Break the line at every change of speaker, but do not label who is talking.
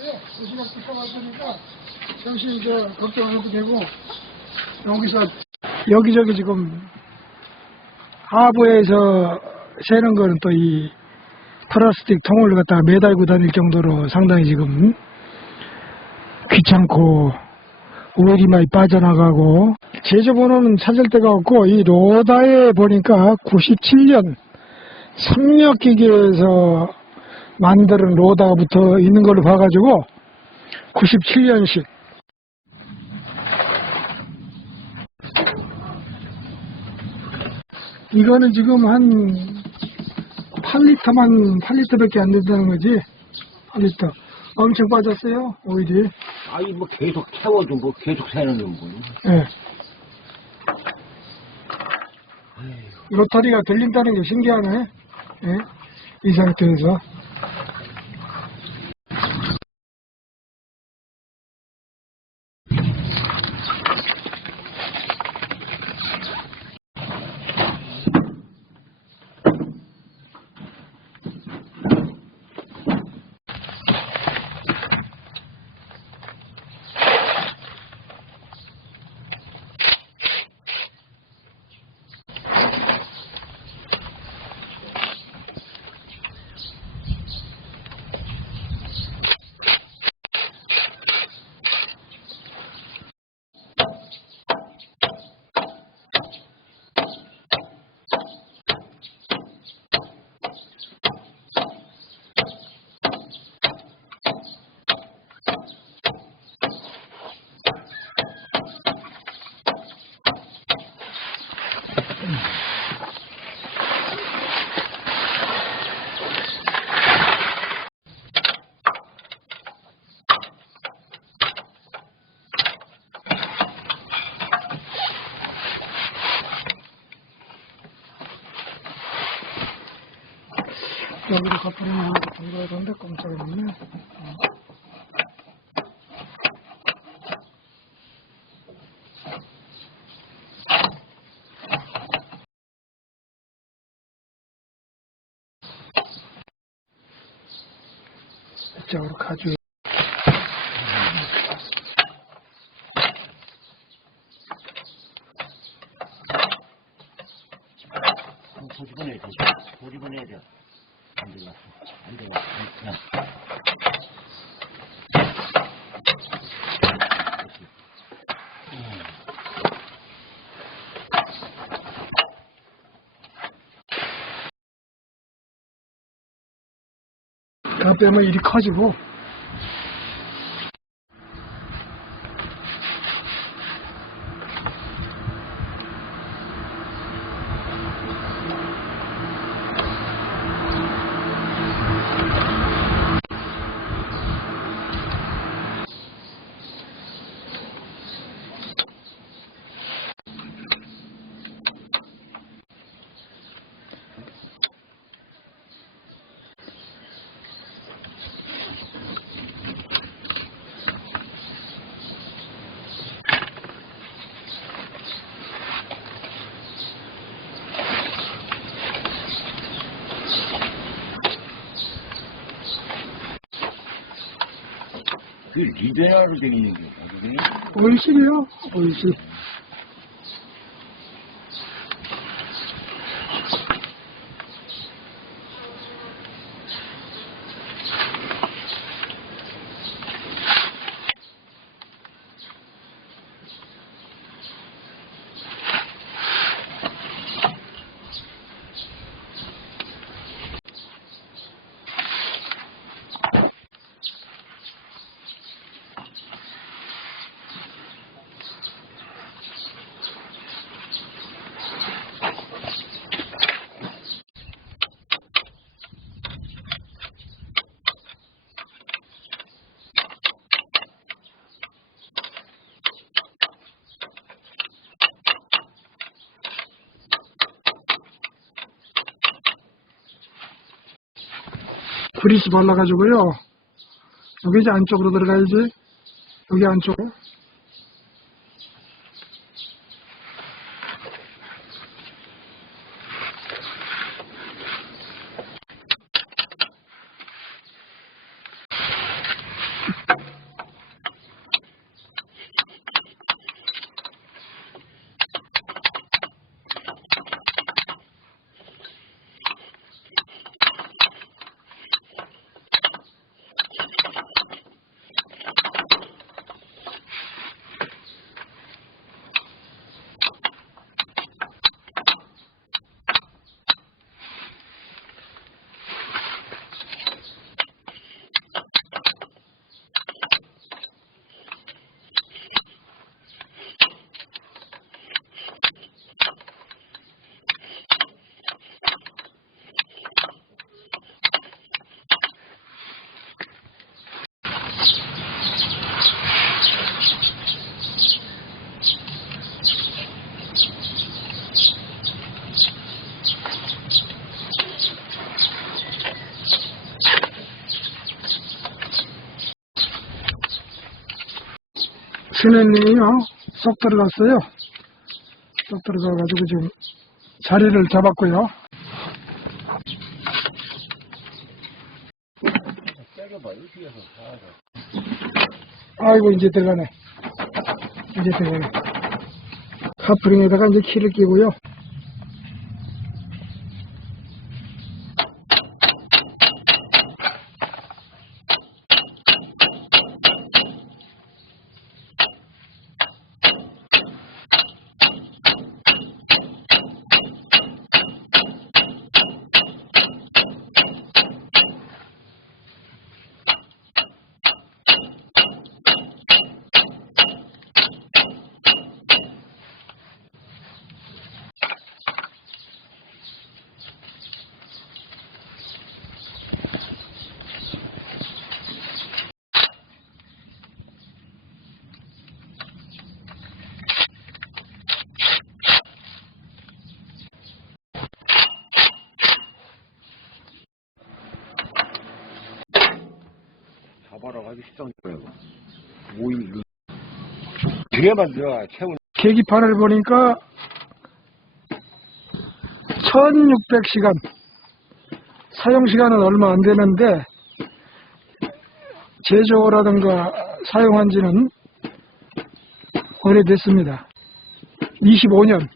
때 도시락 부셔왔으니까 잠시 이제 걱정 안 해도 되고 여기서 여기저기 지금 하부에서 새는 거는 또 이 플라스틱 통을 갖다가 매달고 다닐 정도로 상당히 지금 귀찮고 오일이 많이 빠져나가고. 제조번호는 찾을 데가 없고 이 로다에 보니까 97년 삼력기계에서 만드는 로다가 붙어 있는 걸로 봐가지고 97년식 이거는 지금 한 8리터만 8리터밖에 안 된다는 거지 8리터 엄청 빠졌어요 오일이
아이 뭐 계속 채워줘 뭐 계속 새는 거
예. 로타리가 들린다는 게 신기하네. 예? 이 상태에서. 가버리면 하나 담가야 되는데 깜짝이네. 이쪽으로 가져.
조집어내야 돼 조집어내야 돼 안 들어갔어 안 들어갔어
다 빼면 일이 커지고.
그 리베라로 돼 있는 게 그게
오일실이요, 오일 실. 그리스 발라가지고요. 여기 이제 안쪽으로 들어가야지. 여기 안쪽. 스네님이요. 쏙 들어갔어요. 쏙 들어가가지고 지금 자리를 잡았고요. 아이고 이제 들어가네. 이제 들어가네. 카프링에다가 이제 키를 끼고요
잡아라 가지고 시장 거야. 모임 그 뒤에만 들어가 채운.
계기판을 보니까 1600시간 사용시간은 얼마 안 되는데 제조라든가 사용한 지는 오래됐습니다. 25년